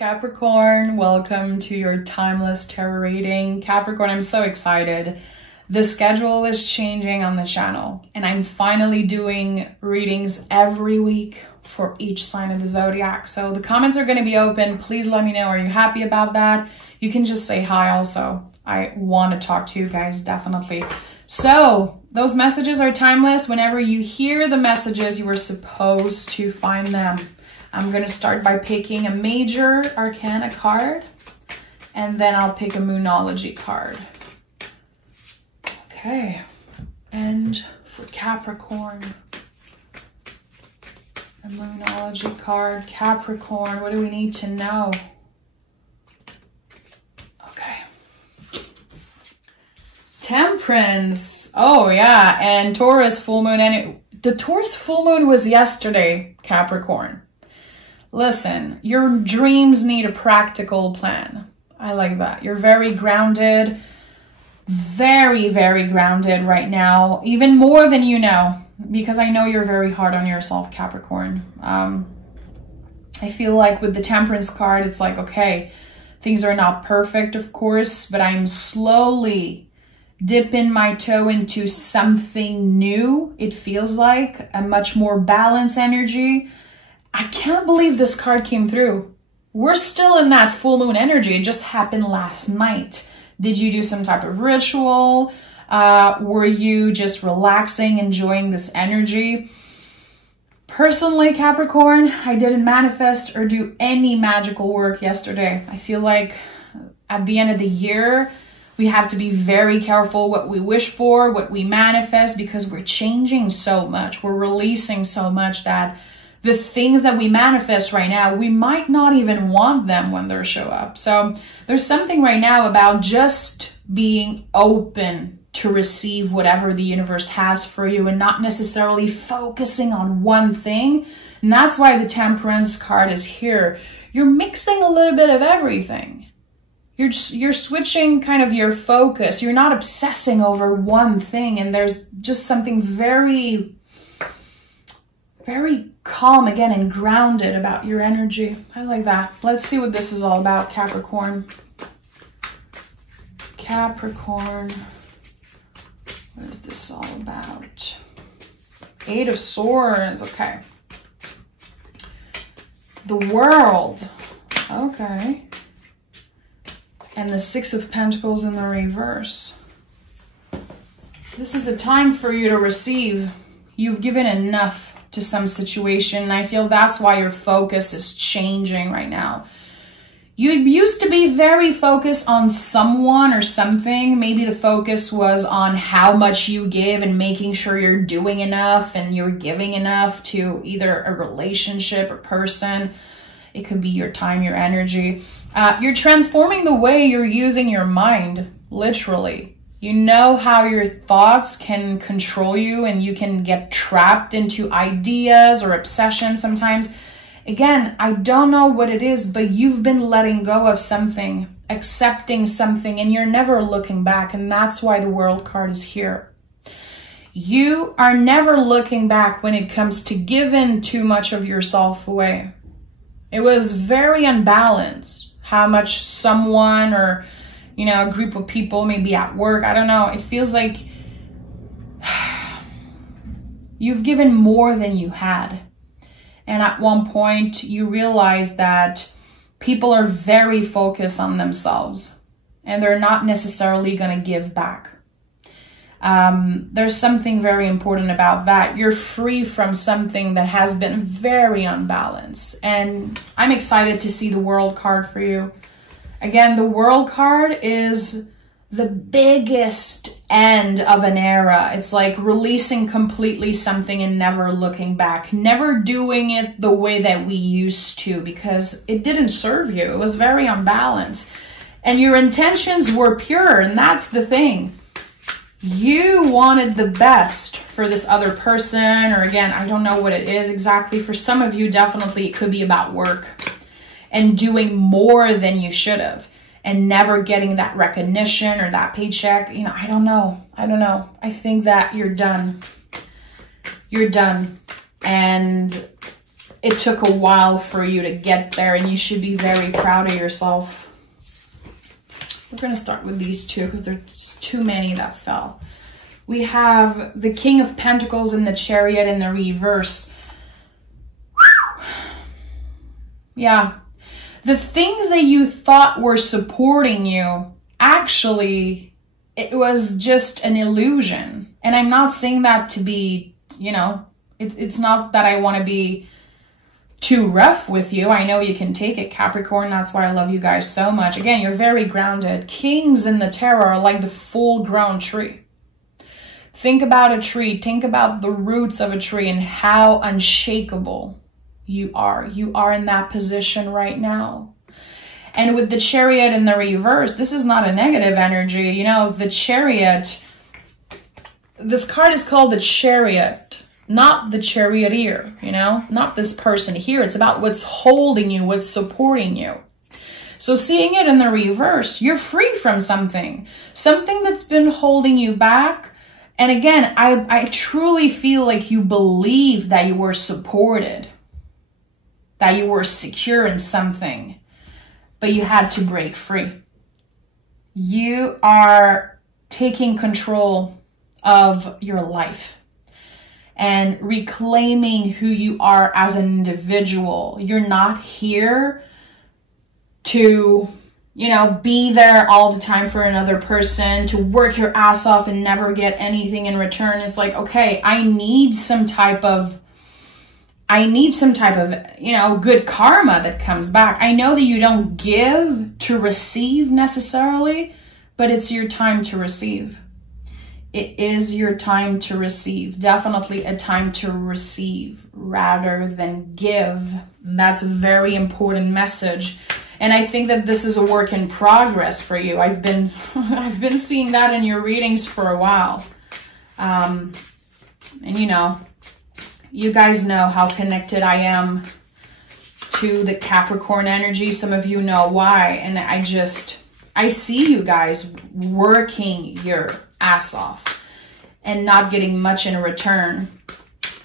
Capricorn, welcome to your timeless tarot reading. Capricorn, I'm so excited. The schedule is changing on the channel and I'm finally doing readings every week for each sign of the zodiac. So the comments are going to be open. Please let me know. Are you happy about that? You can just say hi also. I want to talk to you guys, definitely. So those messages are timeless. Whenever you hear the messages, you were supposed to find them. I'm going to start by picking a major arcana card, and then I'll pick a Moonology card. Okay, and for Capricorn, a Moonology card. Capricorn, what do we need to know? Okay. Temperance. Oh yeah, and Taurus full moon. And the Taurus full moon was yesterday, Capricorn. Listen, your dreams need a practical plan. I like that. You're very grounded, very, very grounded right now, even more than you know, because I know you're very hard on yourself, Capricorn. I feel like with the Temperance card, it's like, okay, things are not perfect, of course, but I'm slowly dipping my toe into something new. It feels like a much more balanced energy. I can't believe this card came through. We're still in that full moon energy. It just happened last night. Did you do some type of ritual? Were you just relaxing, enjoying this energy? Personally, Capricorn, I didn't manifest or do any magical work yesterday. I feel like at the end of the year, we have to be very careful what we wish for, what we manifest, because we're changing so much. We're releasing so much that the things that we manifest right now, we might not even want them when they show up. So there's something right now about just being open to receive whatever the universe has for you and not necessarily focusing on one thing. And that's why the Temperance card is here. You're mixing a little bit of everything. You're switching kind of your focus. You're not obsessing over one thing. And there's just something very, very calm again and grounded about your energy. I like that. Let's see what this is all about, Capricorn. Capricorn. What is this all about? Eight of Swords. Okay. The World. Okay. And the Six of Pentacles in the reverse. This is a time for you to receive. You've given enough to some situation, and I feel that's why your focus is changing right now. You used to be very focused on someone or something. Maybe the focus was on how much you give and making sure you're doing enough and you're giving enough to either a relationship or person. It could be your time, your energy. You're transforming the way you're using your mind, literally. You know how your thoughts can control you and you can get trapped into ideas or obsessions sometimes. Again, I don't know what it is, but you've been letting go of something, accepting something, and you're never looking back. And that's why the World card is here. You are never looking back when it comes to giving too much of yourself away. It was very unbalanced how much someone or a group of people, maybe at work, I don't know. It feels like you've given more than you had. And at one point you realize that people are very focused on themselves and they're not necessarily going to give back. There's something very important about that. You're free from something that has been very unbalanced. And I'm excited to see the World card for you. Again, the World card is the biggest end of an era. It's like releasing completely something and never looking back. Never doing it the way that we used to because it didn't serve you. It was very unbalanced. And your intentions were pure, and that's the thing. You wanted the best for this other person, or again, I don't know what it is exactly. For some of you, definitely it could be about work and doing more than you should have and never getting that recognition or that paycheck. I don't know. I think that you're done. You're done. And it took a while for you to get there, and you should be very proud of yourself. We're going to start with these two because there's too many that fell. We have the King of Pentacles and the Chariot in the reverse. Yeah. The things that you thought were supporting you, actually, it was just an illusion. And I'm not saying that to be, you know, it's not that I want to be too rough with you. I know you can take it, Capricorn. That's why I love you guys so much. Again, you're very grounded. Kings in the tarot are like the full-grown tree. Think about a tree. Think about the roots of a tree and how unshakable you are. You are in that position right now. And with the Chariot in the reverse, this is not a negative energy. You know, the Chariot, this card is called the Chariot. Not the charioteer, you know, not this person here. It's about what's holding you, what's supporting you. So seeing it in the reverse, you're free from something that's been holding you back. And again, I truly feel like you believe that you were supported, that you were secure in something, but you had to break free. You are taking control of your life and reclaiming who you are as an individual. You're not here to, you know, be there all the time for another person, to work your ass off and never get anything in return. It's like, okay, I need some type of, you know, good karma that comes back. I know that you don't give to receive necessarily, but it's your time to receive. It is your time to receive. Definitely a time to receive rather than give. That's a very important message. And I think that this is a work in progress for you. I've been seeing that in your readings for a while. And you know, you guys know how connected I am to the Capricorn energy. Some of you know why. And I see you guys working your ass off and not getting much in return.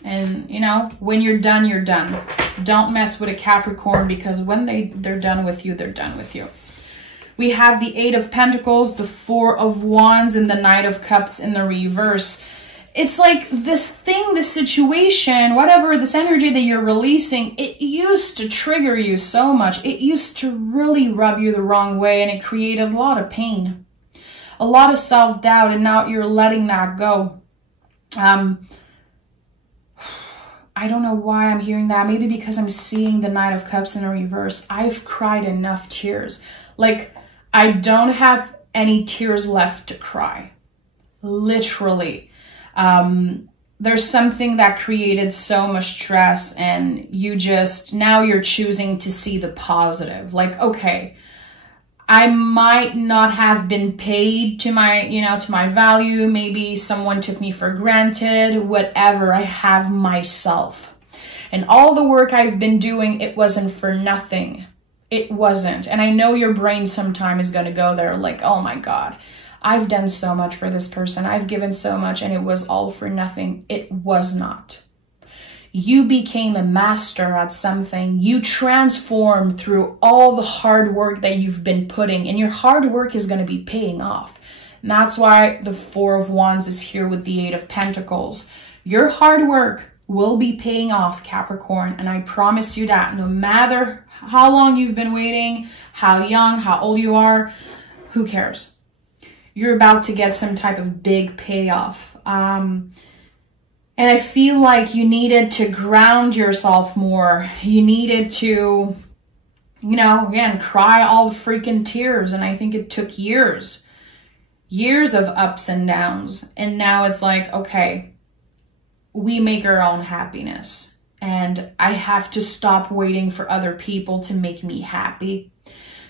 And you know, when you're done, you're done. Don't mess with a Capricorn, because when they're done with you, they're done with you. We have the Eight of Pentacles, the Four of Wands, and the Knight of Cups in the reverse. It's like this thing, this situation, whatever, this energy that you're releasing, it used to trigger you so much. It used to really rub you the wrong way, and it created a lot of pain, a lot of self-doubt, and now you're letting that go. I don't know why I'm hearing that. Maybe because I'm seeing the Knight of Cups in a reverse. I've cried enough tears. Like, I don't have any tears left to cry. Literally. There's something that created so much stress, and now you're choosing to see the positive. Like, okay, I might not have been paid to my value. Maybe someone took me for granted, whatever. I have myself. And all the work I've been doing, it wasn't for nothing. It wasn't. And I know your brain sometime is going to go there like, oh my God, I've done so much for this person. I've given so much, and it was all for nothing. It was not. You became a master at something. You transformed through all the hard work that you've been putting, and your hard work is going to be paying off. And that's why the Four of Wands is here with the Eight of Pentacles. Your hard work will be paying off, Capricorn. And I promise you that no matter how long you've been waiting, how young, how old you are, who cares? You're about to get some type of big payoff. And I feel like you needed to ground yourself more. You needed to, you know, again, cry all the freaking tears. And I think it took years of ups and downs. And now it's like, okay, we make our own happiness. And I have to stop waiting for other people to make me happy,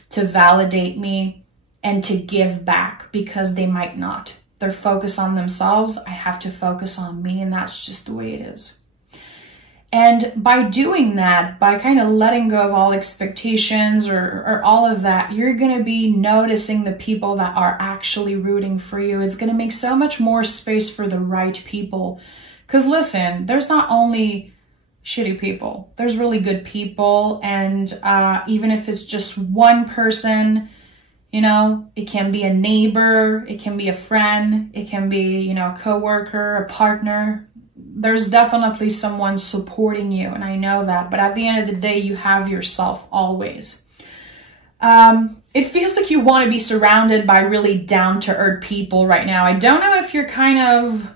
to validate me, and to give back, because they might not. They're focused on themselves. I have to focus on me, and that's just the way it is. And by doing that, by kind of letting go of all expectations or all of that, you're going to be noticing the people that are actually rooting for you. It's going to make so much more space for the right people. Because listen, there's not only shitty people. There's really good people. And even if it's just one person, you know, it can be a neighbor, it can be a friend, it can be, you know, a coworker, a partner. There's definitely someone supporting you, and I know that. But at the end of the day, you have yourself always. It feels like you want to be surrounded by really down-to-earth people right now. I don't know if you're kind of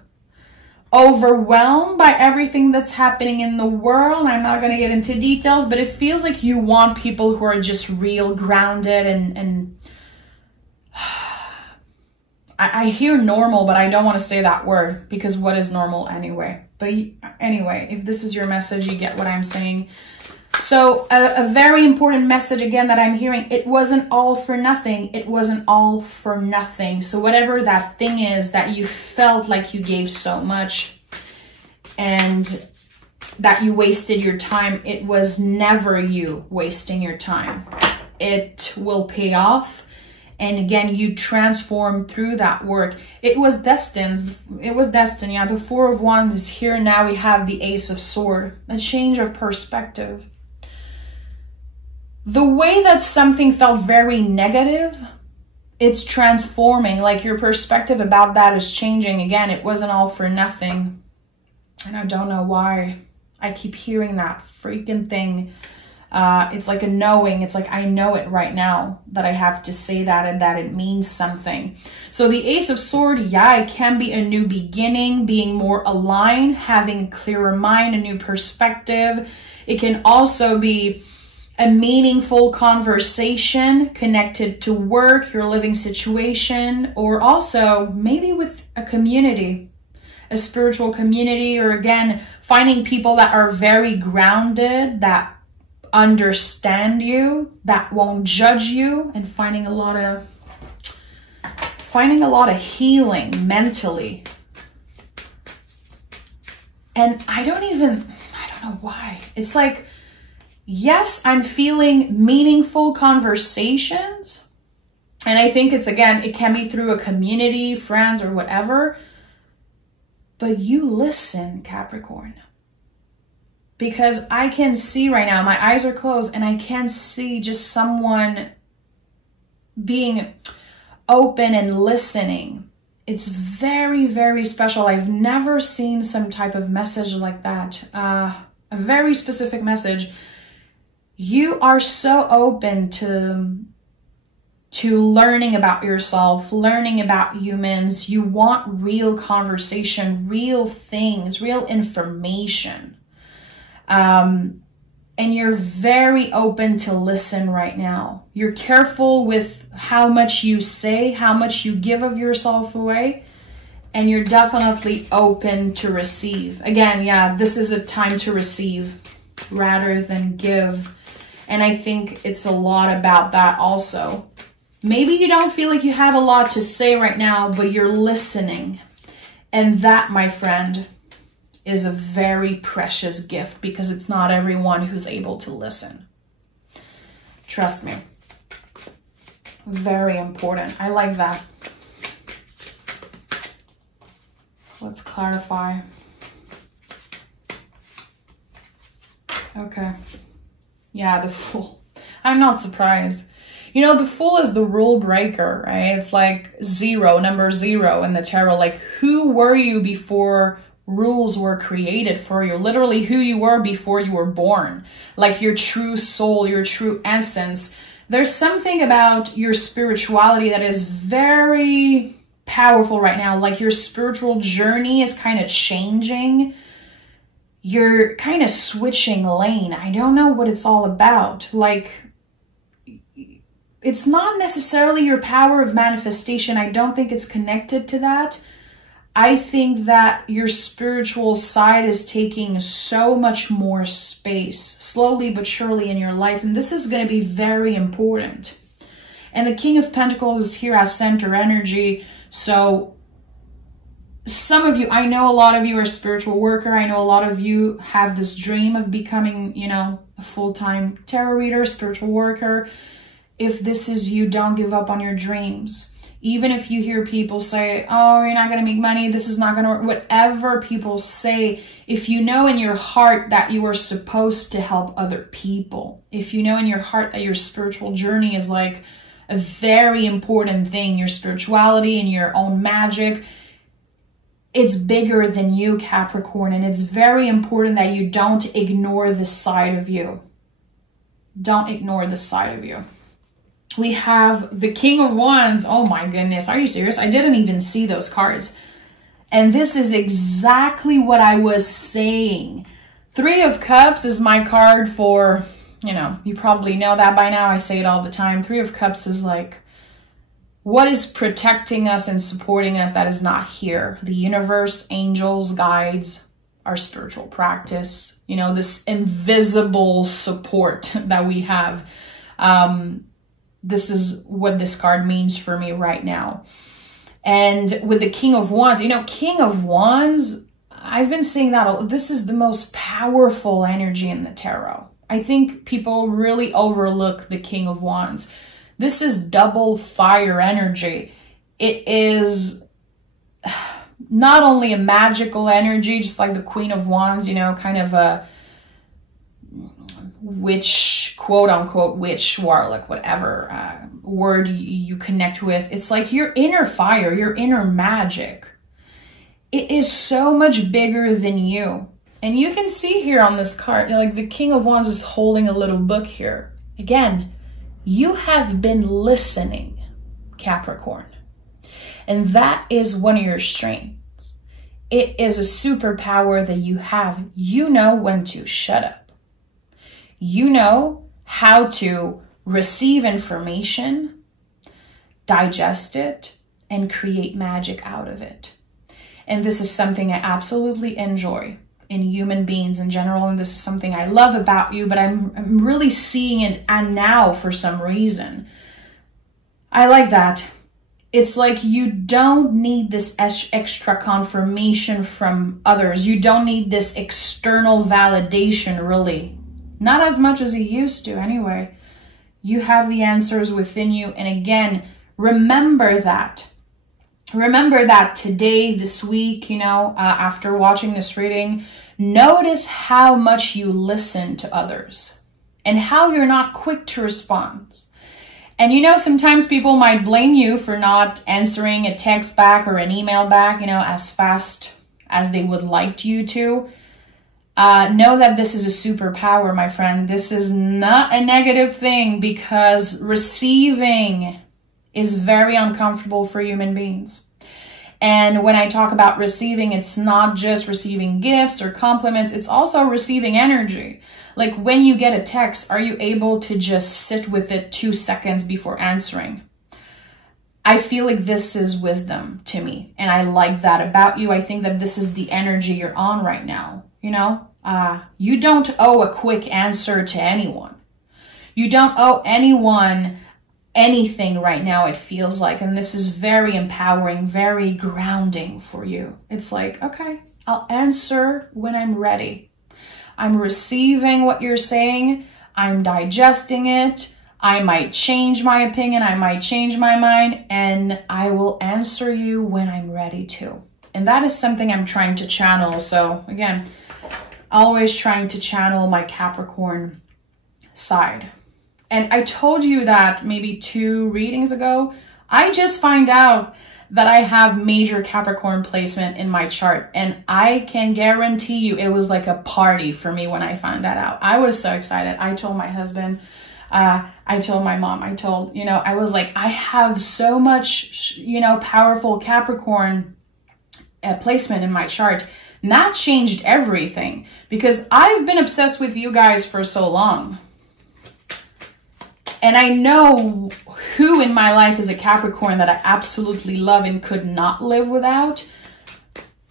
overwhelmed by everything that's happening in the world. I'm not going to get into details, but it feels like you want people who are just real grounded and I hear normal, but I don't want to say that word because what is normal anyway? But anyway, if this is your message, you get what I'm saying. So a very important message again that I'm hearing, it wasn't all for nothing. It wasn't all for nothing. So whatever that thing is that you felt like you gave so much and that you wasted your time, it was never you wasting your time. It will pay off. And again, you transform through that work. It was destined. It was destined. Yeah, the Four of Wands is here. Now we have the Ace of Swords. A change of perspective. The way that something felt very negative, it's transforming. Like your perspective about that is changing. Again, it wasn't all for nothing. And I don't know why. I keep hearing that freaking thing. It's like a knowing. It's like I know it right now that I have to say that and that it means something. So the Ace of Swords, yeah, it can be a new beginning, being more aligned, having a clearer mind, a new perspective. It can also be a meaningful conversation connected to work, your living situation, or also maybe with a community, a spiritual community, or again, finding people that are very grounded, that understand you, that won't judge you, and finding a lot of healing mentally. And I don't know why. It's like, yes, I'm feeling meaningful conversations. And I think it's, again, it can be through a community, friends, or whatever. But you listen, Capricorn. Because I can see right now, my eyes are closed, and I can see just someone being open and listening. It's very, very special. I've never seen some type of message like that. A very specific message. You are so open to learning about yourself, learning about humans. You want real conversation, real things, real information. And you're very open to listen right now. You're careful with how much you say, how much you give of yourself away, and you're definitely open to receive. Again, yeah, this is a time to receive rather than give. And I think it's a lot about that also. Maybe you don't feel like you have a lot to say right now, but you're listening. And that, my friend, is a very precious gift because it's not everyone who's able to listen. Trust me. Very important. I like that. Let's clarify. Okay. Yeah, the Fool. I'm not surprised. You know, the Fool is the rule breaker, right? It's like number 0 in the tarot. Like, who were you before rules were created for you? Literally who you were before you were born. Like your true soul, your true essence. There's something about your spirituality that is very powerful right now. Like your spiritual journey is kind of changing. You're kind of switching lane. I don't know what it's all about. Like, it's not necessarily your power of manifestation. I don't think it's connected to that. I think that your spiritual side is taking so much more space, slowly but surely in your life. And this is going to be very important. And the King of Pentacles is here as center energy. So some of you, I know a lot of you are a spiritual worker. I know a lot of you have this dream of becoming, you know, a full-time tarot reader, spiritual worker. If this is you, don't give up on your dreams. Even if you hear people say, oh, you're not going to make money, this is not going to work, whatever people say, if you know in your heart that you are supposed to help other people, if you know in your heart that your spiritual journey is like a very important thing, your spirituality and your own magic, it's bigger than you, Capricorn, and it's very important that you don't ignore this side of you. Don't ignore this side of you. We have the King of Wands. Oh my goodness, are you serious? I didn't even see those cards. And this is exactly what I was saying. Three of Cups is my card for, you know, you probably know that by now. I say it all the time. Three of Cups is like, what is protecting us and supporting us that is not here? The universe, angels, guides, our spiritual practice, you know, this invisible support that we have. This is what this card means for me right now. And with the King of Wands, you know, King of Wands, I've been saying that this is the most powerful energy in the tarot. I think people really overlook the King of Wands. This is double fire energy. It is not only a magical energy, just like the Queen of Wands, you know, kind of a witch, quote unquote, witch, warlock, whatever word you connect with. It's like your inner fire, your inner magic. It is so much bigger than you. And you can see here on this card, you know, like the King of Wands is holding a little book here. Again, you have been listening, Capricorn. And that is one of your strengths. It is a superpower that you have. You know when to shut up. You know how to receive information, digest it, and create magic out of it. And this is something I absolutely enjoy in human beings in general. And this is something I love about you, but I'm really seeing it and now for some reason. I like that. It's like you don't need this extra confirmation from others. You don't need this external validation, really. Not as much as you used to anyway. You have the answers within you. And again, remember that. Remember that today, this week, you know, after watching this reading, notice how much you listen to others and how you're not quick to respond. And you know, sometimes people might blame you for not answering a text back or an email back, you know, as fast as they would like you to. Know that this is a superpower, my friend. This is not a negative thing because receiving is very uncomfortable for human beings. And when I talk about receiving, it's not just receiving gifts or compliments, it's also receiving energy. Like when you get a text, are you able to just sit with it 2 seconds before answering? I feel like this is wisdom to me, and I like that about you. I think that this is the energy you're on right now, you know? You don't owe a quick answer to anyone. You don't owe anyone anything right now, it feels like. And this is very empowering, very grounding for you. It's like, okay, I'll answer when I'm ready. I'm receiving what you're saying. I'm digesting it. I might change my opinion. I might change my mind. And I will answer you when I'm ready to. And that is something I'm trying to channel. So again, always trying to channel my Capricorn side. And I told you that maybe 2 readings ago, I just find out that I have major Capricorn placement in my chart. And I can guarantee you it was like a party for me when I found that out. I was so excited. I told my husband, I told my mom, I told, you know, I was like, I have so much, you know, powerful Capricorn placement in my chart. And that changed everything because I've been obsessed with you guys for so long. And I know who in my life is a Capricorn that I absolutely love and could not live without.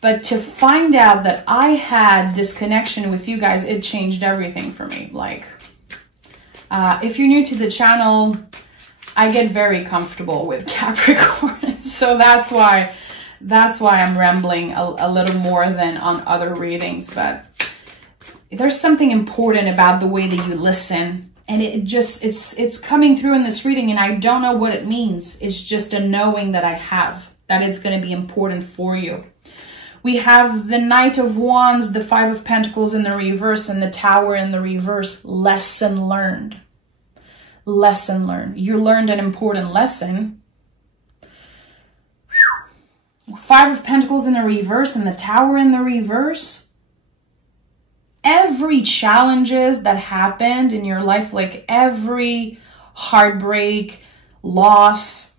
But to find out that I had this connection with you guys, it changed everything for me. Like, if you're new to the channel, I get very comfortable with Capricorn. So that's why I'm rambling a little more than on other readings. But there's something important about the way that you listen And it's coming through in this reading, and I don't know what it means. It's just a knowing that I have, that it's going to be important for you. We have the Knight of Wands, the Five of Pentacles in the reverse, and the Tower in the reverse. Lesson learned. Lesson learned. You learned an important lesson. Five of Pentacles in the reverse and the Tower in the reverse. Every challenges that happened in your life, like every heartbreak, loss,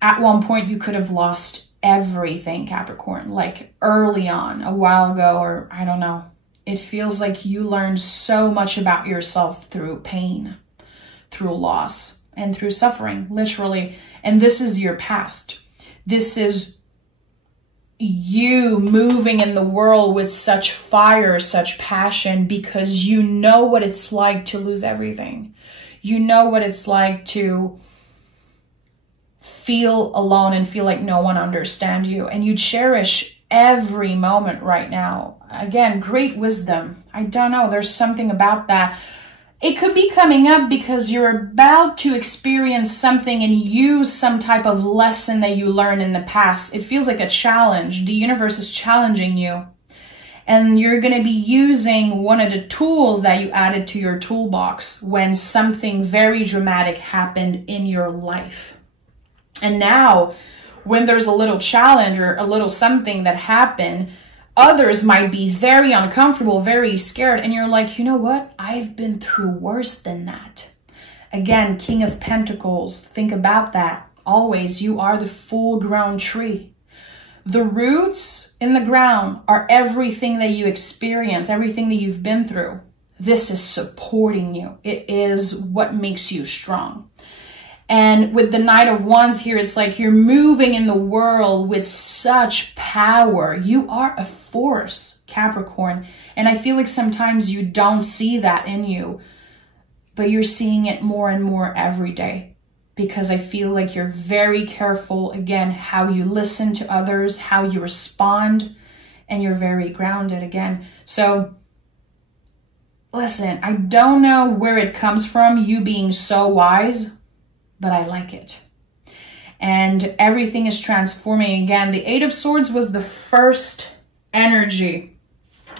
at one point you could have lost everything, Capricorn, like early on, a while ago, or I don't know. It feels like you learned so much about yourself through pain, through loss, and through suffering, literally. And this is your past. This is you moving in the world with such fire, such passion, because you know what it's like to lose everything. You know what it's like to feel alone and feel like no one understands you. And you cherish every moment right now. Again, great wisdom. I don't know. There's something about that. It could be coming up because you're about to experience something and use some type of lesson that you learned in the past. It feels like a challenge. The universe is challenging you. And you're going to be using one of the tools that you added to your toolbox when something very dramatic happened in your life. And now, when there's a little challenge or a little something that happened, others might be very uncomfortable, very scared. And you're like, you know what? I've been through worse than that. Again, King of Pentacles, think about that. Always, you are the full-grown tree. The roots in the ground are everything that you experience, everything that you've been through. This is supporting you. It is what makes you strong. And with the Knight of Wands here, it's like you're moving in the world with such power. You are a force, Capricorn. And I feel like sometimes you don't see that in you, but you're seeing it more and more every day. Because I feel like you're very careful, again, how you listen to others, how you respond, and you're very grounded again. So, listen, I don't know where it comes from, you being so wise, but I like it. And everything is transforming again. The Eight of Swords was the first energy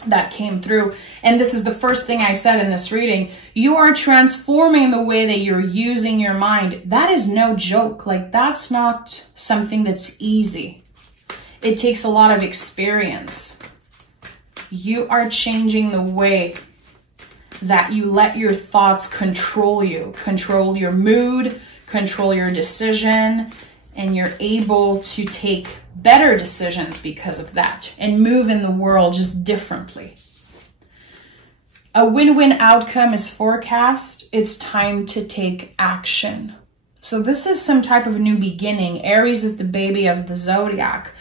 that came through. And this is the first thing I said in this reading. You are transforming the way that you're using your mind. That is no joke. Like, that's not something that's easy. It takes a lot of experience. You are changing the way that you let your thoughts control you, control your mood, control your decision, and you're able to take better decisions because of that and move in the world just differently. A win-win outcome is forecast. It's time to take action. So this is some type of new beginning. Aries is the baby of the zodiac.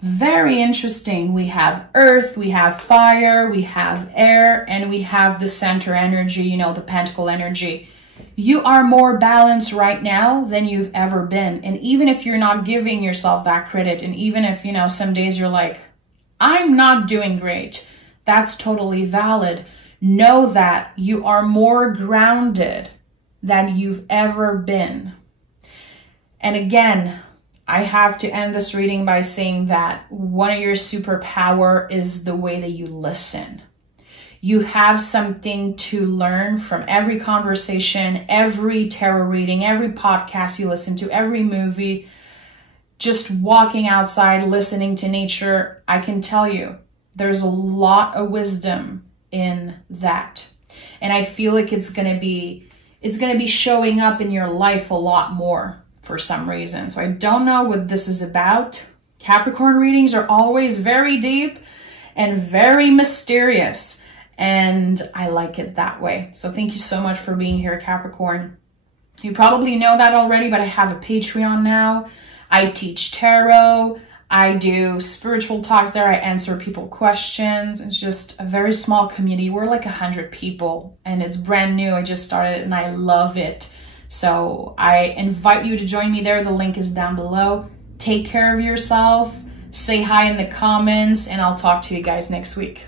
Very interesting. We have earth, we have fire, we have air, and we have the center energy, you know, the pentacle energy. You are more balanced right now than you've ever been. And even if you're not giving yourself that credit, and even if, you know, some days you're like, I'm not doing great, that's totally valid. Know that you are more grounded than you've ever been. And again, I have to end this reading by saying that one of your superpower is the way that you listen. You have something to learn from every conversation, every tarot reading, every podcast you listen to, every movie, just walking outside, listening to nature. I can tell you, there's a lot of wisdom in that. And I feel like it's going to be showing up in your life a lot more for some reason. So I don't know what this is about. Capricorn readings are always very deep and very mysterious. And I like it that way. So thank you so much for being here, Capricorn. You probably know that already, but I have a Patreon now. I teach tarot. I do spiritual talks there. I answer people questions. It's just a very small community. We're like 100 people and it's brand new. I just started and I love it. So I invite you to join me there. The link is down below. Take care of yourself. Say hi in the comments and I'll talk to you guys next week.